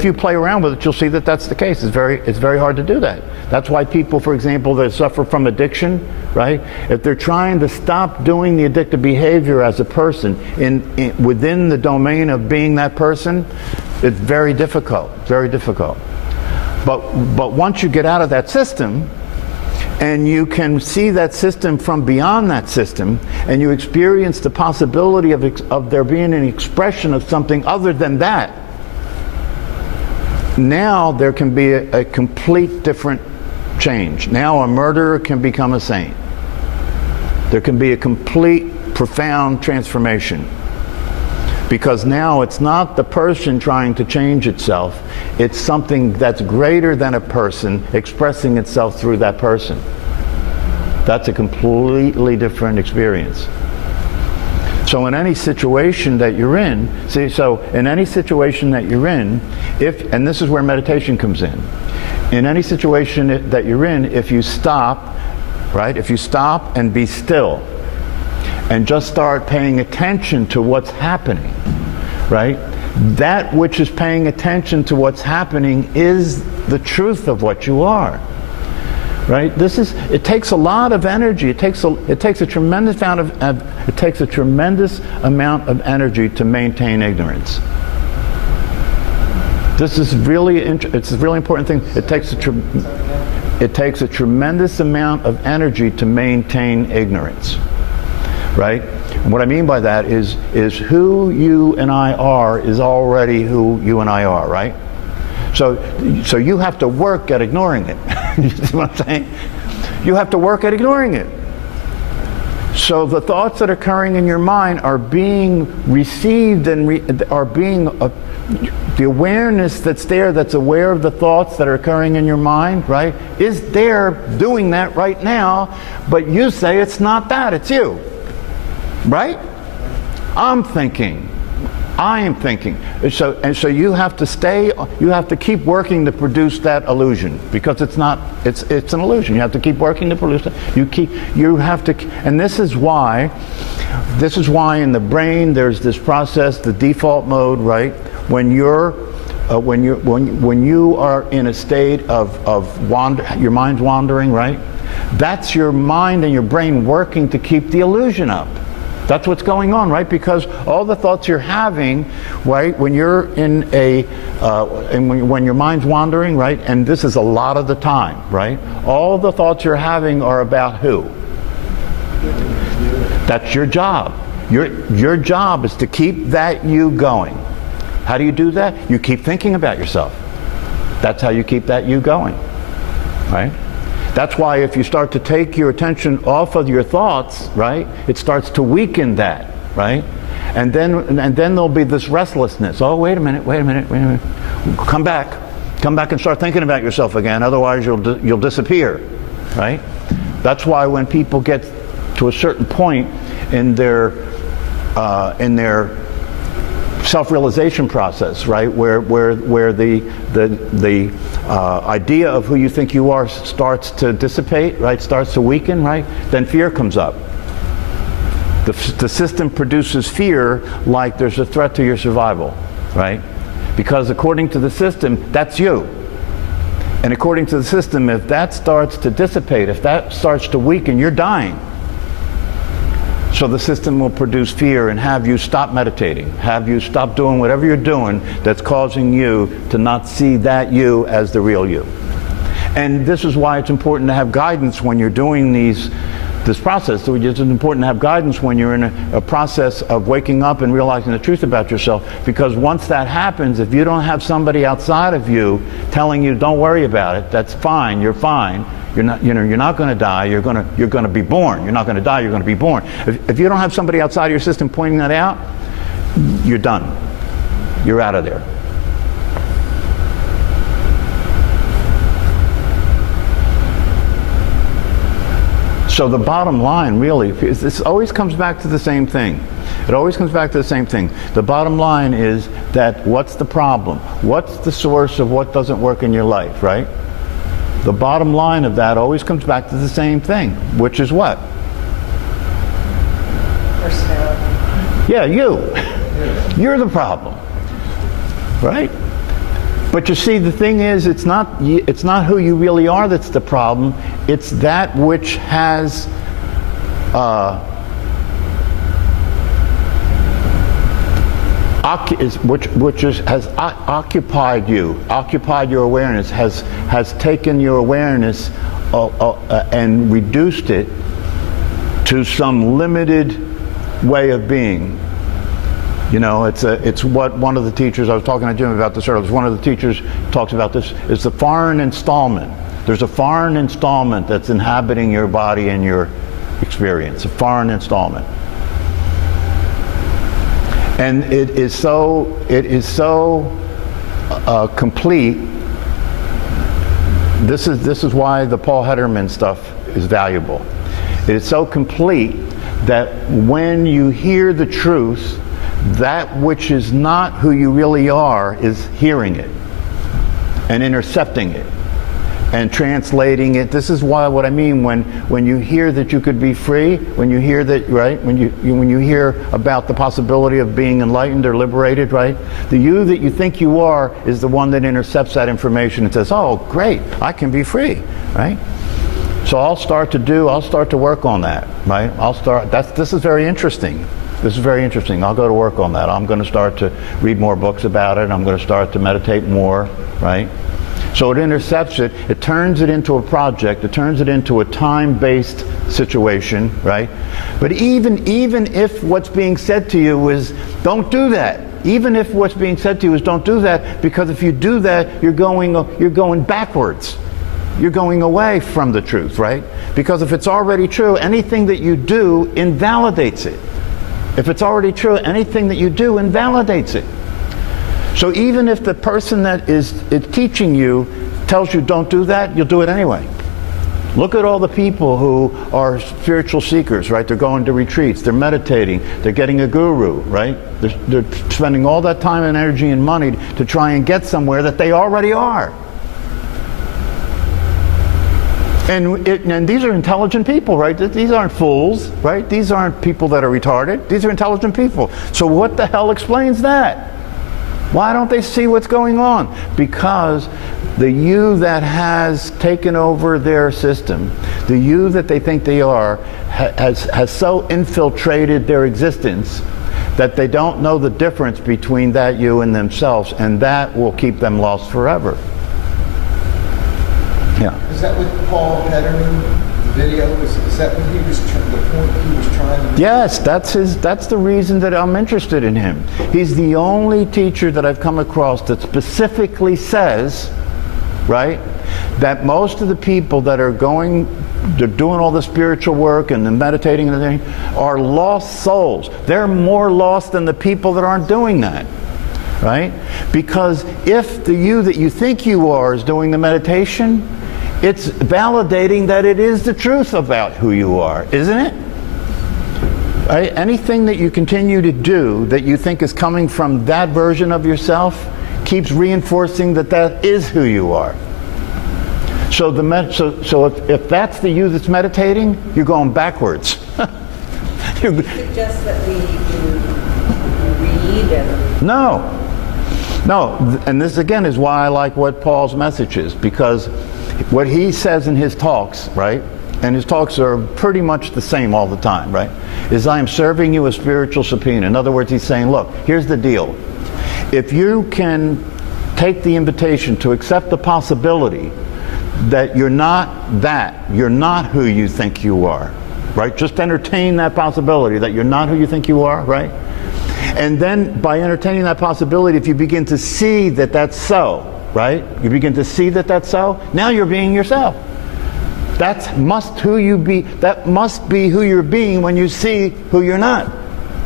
if you play around with it, you'll see that that's the case. It's very hard to do that. That's why people, for example, that suffer from addiction, right? If they're trying to stop doing the addictive behavior as a person within the domain of being that person, it's very difficult, very difficult. But once you get out of that system, and you can see that system from beyond that system, and you experience the possibility of there being an expression of something other than that, now there can be a complete different change. Now a murderer can become a saint. There can be a complete, profound transformation. Because now it's not the person trying to change itself, it's something that's greater than a person expressing itself through that person. That's a completely different experience. So in any situation that you're in, in any situation that you're in, and this is where meditation comes in any situation that you're in, if you stop, right, if you stop and be still, and just start paying attention to what's happening, right? That which is paying attention to what's happening is the truth of what you are, right? It takes a lot of energy. It takes a tremendous amount of energy to maintain ignorance. This is it's a really important thing. It takes a tremendous amount of energy to maintain ignorance. Right? And what I mean by that is who you and I are is already who you and I are, right? So you have to work at ignoring it. You see what I'm saying? You have to work at ignoring it. So the thoughts that are occurring in your mind are being received and are being the awareness that's there, that's aware of the thoughts that are occurring in your mind, right, is there doing that right now, but you say it's not that, it's you. Right? I'm thinking. I am thinking. So you have to keep working to produce that illusion, because it's an illusion. You have to keep working to produce it. And this is why in the brain there's this process, the default mode, right? When you are in a state of your mind's wandering, right? That's your mind and your brain working to keep the illusion up. That's what's going on, right? Because all the thoughts you're having, right, when you're in when your mind's wandering, right, and this is a lot of the time, right, all the thoughts you're having are about who? That's your job. Your job is to keep that you going. How do you do that? You keep thinking about yourself. That's how you keep that you going, right? That's why if you start to take your attention off of your thoughts, right, it starts to weaken that, right? And then there'll be this restlessness. Oh, wait a minute. Come back and start thinking about yourself again. Otherwise, you'll disappear, right? That's why when people get to a certain point in their self-realization process, right, where the idea of who you think you are starts to dissipate, right, starts to weaken, right, then fear comes up. The system produces fear like there's a threat to your survival, right? Because according to the system, that's you. And according to the system, if that starts to dissipate, if that starts to weaken, you're dying. So the system will produce fear and have you stop meditating, have you stop doing whatever you're doing that's causing you to not see that you as the real you. And this is why it's important to have guidance when you're doing this process. So it's important to have guidance when you're in a process of waking up and realizing the truth about yourself, because once that happens, if you don't have somebody outside of you telling you, don't worry about it, that's fine, you're fine, you're not going to die, you're going to be born. You're not going to die, you're going to be born. If you don't have somebody outside of your system pointing that out, you're done. You're out of there. So the bottom line really, this always comes back to the same thing. It always comes back to the same thing. The bottom line is that what's the problem? What's the source of what doesn't work in your life, right? The bottom line of that always comes back to the same thing, which is what? Personality. Yeah, you. You're the problem, right? But you see, the thing is, it's not who you really are that's the problem. It's that which has has occupied you, occupied your awareness, has taken your awareness and reduced it to some limited way of being. You know, it's what one of the teachers, I was talking to Jim about this earlier, one of the teachers talks about this, is the foreign installment. There's a foreign installment that's inhabiting your body and your experience, a foreign installment. And it is so complete. This is why the Paul Hederman stuff is valuable. It is so complete that when you hear the truth, that which is not who you really are is hearing it and intercepting it and translating it. This is why, what I mean when you hear that you could be free, when you hear that, right, when you hear about the possibility of being enlightened or liberated, right, the you that you think you are is the one that intercepts that information and says, oh great, I can be free, right? So I'll start to work on that, right? This is very interesting. This is very interesting. I'll go to work on that. I'm going to start to read more books about it. I'm going to start to meditate more, right? So it intercepts it. It turns it into a project. It turns it into a time-based situation, right? But even if what's being said to you is, don't do that. Even if what's being said to you is, don't do that, because if you do that, you're going backwards. You're going away from the truth, right? Because if it's already true, anything that you do invalidates it. If it's already true, anything that you do invalidates it. So even if the person that is teaching you tells you don't do that, you'll do it anyway. Look at all the people who are spiritual seekers, right? They're going to retreats, they're meditating, they're getting a guru, right? They're spending all that time and energy and money to try and get somewhere that they already are. And these are intelligent people, right? These aren't fools, right? These aren't people that are retarded. These are intelligent people. So what the hell explains that? Why don't they see what's going on? Because the you that has taken over their system, the you that they think they are, has so infiltrated their existence that they don't know the difference between that you and themselves, and that will keep them lost forever. Yeah. Is that what Paul Hederman, the video, is that what he was, the point he was trying to make? Yes, that's the reason that I'm interested in him. He's the only teacher that I've come across that specifically says, right, that most of the people that are they're doing all the spiritual work and the meditating and everything are lost souls. They're more lost than the people that aren't doing that. Right? Because if the you that you think you are is doing the meditation, it's validating that it is the truth about who you are, isn't it? Right? Anything that you continue to do that you think is coming from that version of yourself keeps reinforcing that that is who you are. So if that's the you that's meditating, you're going backwards. You suggest that we read and... No, and this again is why I like what Paul's message is, because what he says in his talks, right, and his talks are pretty much the same all the time, right, is I am serving you a spiritual subpoena. In other words, he's saying, look, here's the deal. If you can take the invitation to accept the possibility that you're not who you think you are, right, just entertain that possibility that you're not who you think you are, right? And then by entertaining that possibility, if you begin to see that that's so, right? You begin to see that that's so, now you're being yourself. That must be who you're being when you see who you're not.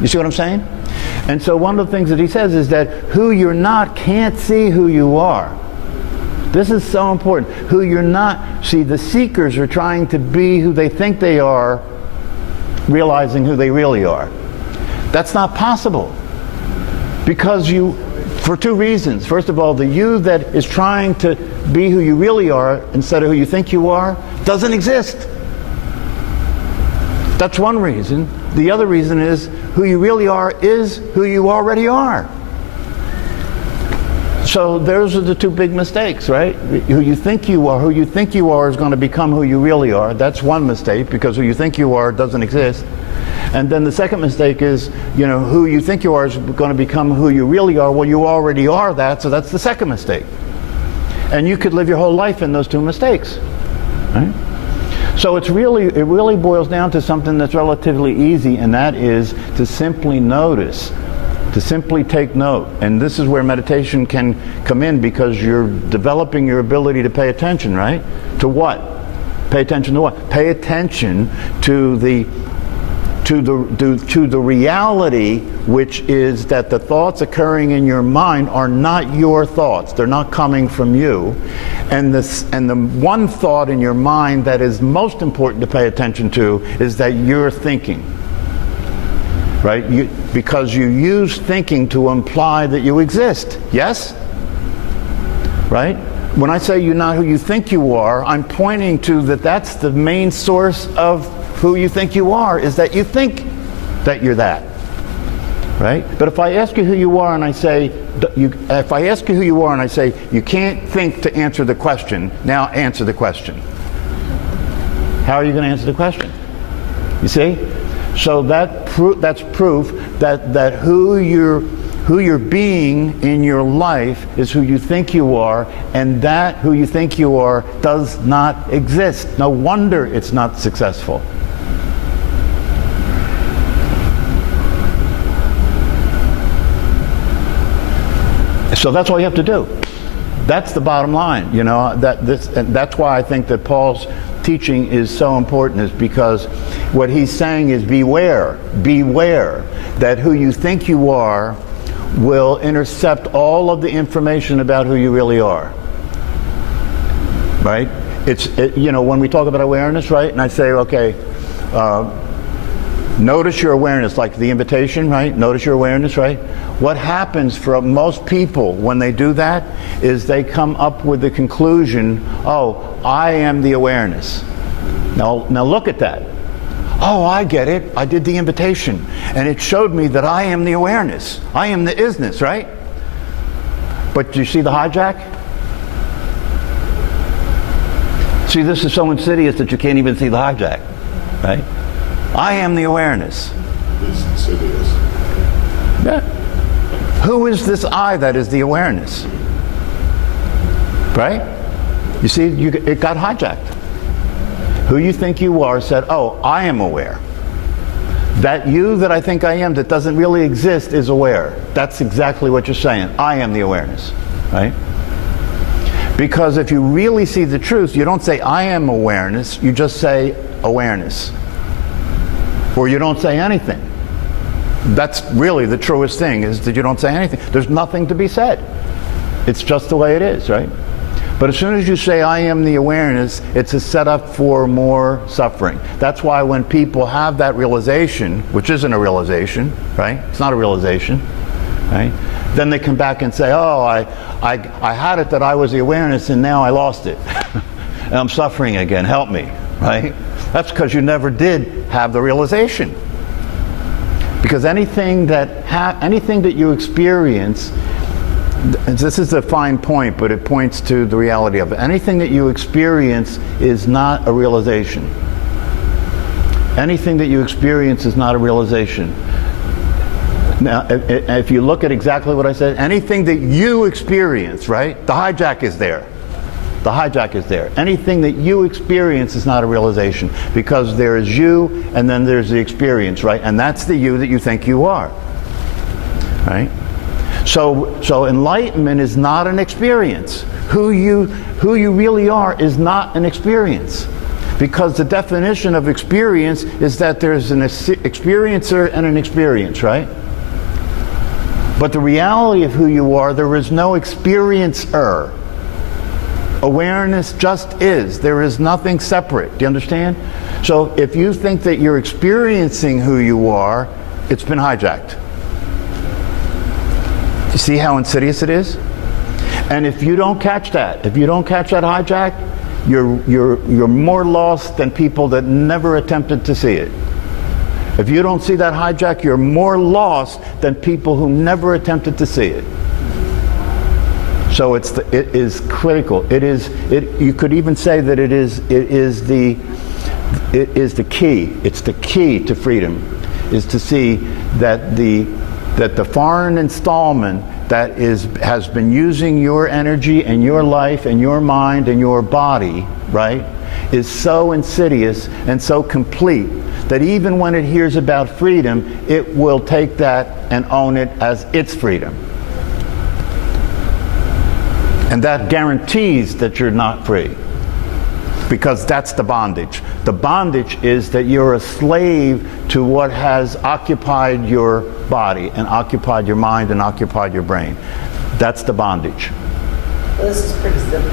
You see what I'm saying? And so one of the things that he says is that who you're not can't see who you are. This is so important. Who you're not, see, the seekers are trying to be who they think they are, realizing who they really are. That's not possible, because for two reasons. First of all, the you that is trying to be who you really are instead of who you think you are doesn't exist. That's one reason. The other reason is who you really are is who you already are. So those are the two big mistakes, right? Who you think you are is going to become who you really are. That's one mistake, because who you think you are doesn't exist. And then the second mistake is, who you think you are is going to become who you really are. Well, you already are that, so that's the second mistake. And you could live your whole life in those two mistakes, right? So it really boils down to something that's relatively easy, and that is to simply notice, to simply take note. And this is where meditation can come in, because you're developing your ability to pay attention, right? To what? Pay attention to what? Pay attention to the reality, which is that the thoughts occurring in your mind are not your thoughts. They're not coming from you. And the one thought in your mind that is most important to pay attention to is that you're thinking. Right? Because you use thinking to imply that you exist. Yes? Right? When I say you're not who you think you are, I'm pointing to that's the main source of who you think you are, is that you think that you're that. Right? But if I ask you who you are and I say, you can't think to answer the question, now answer the question. How are you going to answer the question? You see? So that's proof that who you're being in your life is who you think you are, and that who you think you are does not exist. No wonder it's not successful. So that's all you have to do. That's the bottom line, and that's why I think that Paul's teaching is so important, is because what he's saying is beware that who you think you are will intercept all of the information about who you really are. Right? When we talk about awareness, right? And I say, okay, notice your awareness, like the invitation, right? Notice your awareness, right? What happens for most people when they do that is they come up with the conclusion, oh, I am the awareness. Now look at that. Oh, I get it. I did the invitation, and it showed me that I am the awareness. I am the isness, right? But do you see the hijack? See, this is so insidious that you can't even see the hijack, right? I am the awareness. It's insidious. Yeah. Who is this I that is the awareness? Right? You see, it got hijacked. Who you think you are said, oh, I am aware. That you that I think I am that doesn't really exist is aware. That's exactly what you're saying. I am the awareness. Right? Because if you really see the truth, you don't say I am awareness, you just say awareness. Or you don't say anything. That's really the truest thing, is that you don't say anything. There's nothing to be said. It's just the way it is, right? But as soon as you say I am the awareness, it's a setup for more suffering. That's why when people have that realization, which isn't a realization, right? It's not a realization, right? Then they come back and say, oh, I had it that I was the awareness, and now I lost it. And I'm suffering again, help me, right? That's because you never did have the realization. Because anything that you experience, this is a fine point, but it points to the reality of it. Anything that you experience is not a realization. Anything that you experience is not a realization. Now, if you look at exactly what I said, anything that you experience, right? The hijack is there. The hijack is there. Anything that you experience is not a realization, because there is you and then there's the experience, right? And that's the you that you think you are, right? So enlightenment is not an experience. Who you really are is not an experience, because the definition of experience is that there's an experiencer and an experience, right? But the reality of who you are, there is no experiencer. Awareness just is. There is nothing separate. Do you understand? So if you think that you're experiencing who you are, it's been hijacked. You see how insidious it is? And if you don't catch that, hijack, you're more lost than people that never attempted to see it. If you don't see that hijack, you're more lost than people who never attempted to see it. So it is critical. You could even say that it is the key. It's the key to freedom, is to see that the foreign installment that has been using your energy and your life and your mind and your body, right, is so insidious and so complete that even when it hears about freedom, it will take that and own it as its freedom. And that guarantees that you're not free, because that's the bondage. The bondage is that you're a slave to what has occupied your body and occupied your mind and occupied your brain. That's the bondage. Well, this is pretty simple.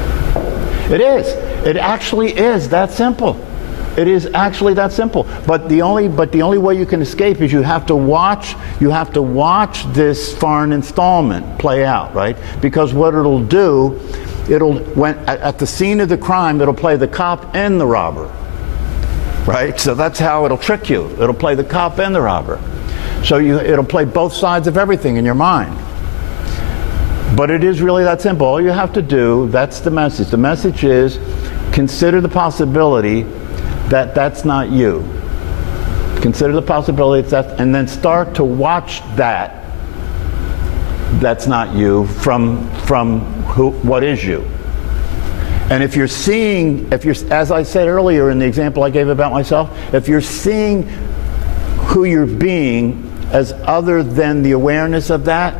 It is. It actually is that simple. It is actually that simple. But the only way you can escape is you have to watch this foreign installment play out, right? Because what it'll do, when at the scene of the crime, it'll play the cop and the robber, right? So that's how it'll trick you. It'll play the cop and the robber. So it'll play both sides of everything in your mind. But it is really that simple. All you have to do, that's the message. The message is, consider the possibility that that's not you. Consider the possibility that, and then start to watch that's not you from what is you. And if you're as I said earlier in the example I gave about myself, if you're seeing who you're being as other than the awareness of that,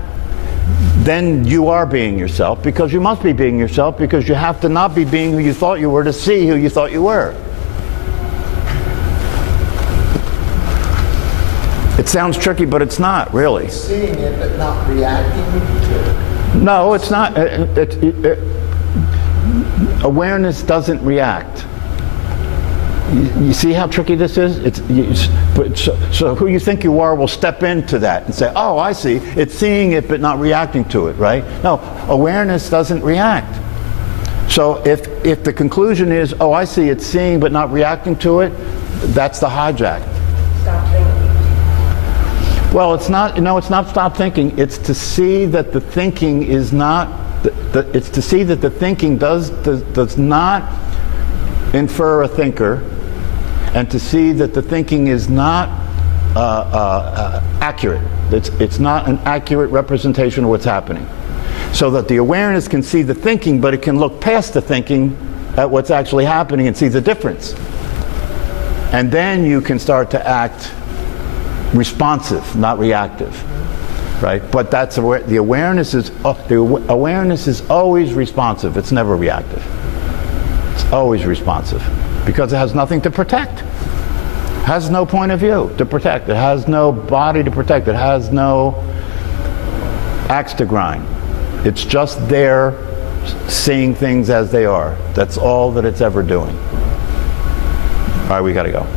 then you are being yourself, because you must be being yourself, because you have to not be being who you thought you were to see who you thought you were. It sounds tricky, but it's not, really. Seeing it, but not reacting to it. No, it's not. Awareness doesn't react. You see how tricky this is? So who you think you are will step into that and say, oh, I see. It's seeing it, but not reacting to it, right? No, awareness doesn't react. So if the conclusion is, oh, I see, it's seeing, but not reacting to it, that's the hijack. Stop thinking. Well, it's not stop thinking. It's to see that the thinking is not, it's to see that the thinking does not infer a thinker, and to see that the thinking is not accurate. It's not an accurate representation of what's happening. So that the awareness can see the thinking, but it can look past the thinking at what's actually happening and see the difference. And then you can start to act responsive, not reactive, right? But that's the awareness is always responsive. It's never reactive. It's always responsive, because it has nothing to protect. It has no point of view to protect. It has no body to protect. It has no axe to grind. It's just there, seeing things as they are. That's all that it's ever doing. All right, we got to go.